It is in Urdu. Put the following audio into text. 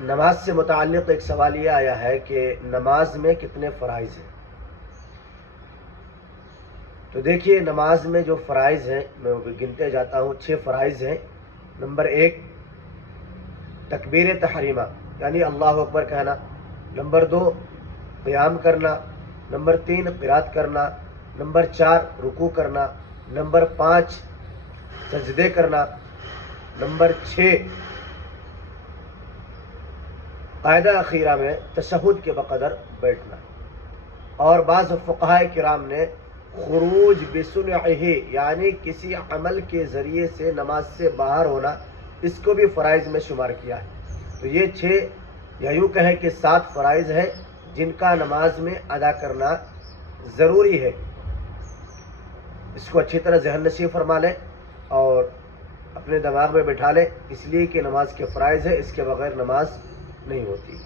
نماز سے متعلق ایک سوال یہ آیا ہے کہ نماز میں کتنے فرائض ہیں؟ تو دیکھیے، نماز میں جو فرائض ہیں میں گنتے جاتا ہوں، 6 فرائض ہیں۔ نمبر 1 تکبیر تحریمہ یعنی اللہ اکبر کہنا۔ نمبر 2 قیام کرنا۔ نمبر 3 قرات کرنا۔ نمبر 4 رکوع کرنا۔ نمبر 5 سجدے کرنا۔ نمبر 6 قاعدہ اخیرہ میں تشہد کے بقدر بیٹھنا۔ اور بعض فقہاء کرام نے خروج بصنعہ یعنی کسی عمل کے ذریعے سے نماز سے باہر ہونا، اس کو بھی فرائض میں شمار کیا ہے۔ تو یہ 6 یا یوں کہیں کہ 7 فرائض ہیں جن کا نماز میں ادا کرنا ضروری ہے۔ اس کو اچھی طرح ذہن نشین فرما لیں اور اپنے دماغ میں بٹھا لیں، اس لیے کہ نماز کے فرائض ہے، اس کے بغیر نماز نہیں ہوتی۔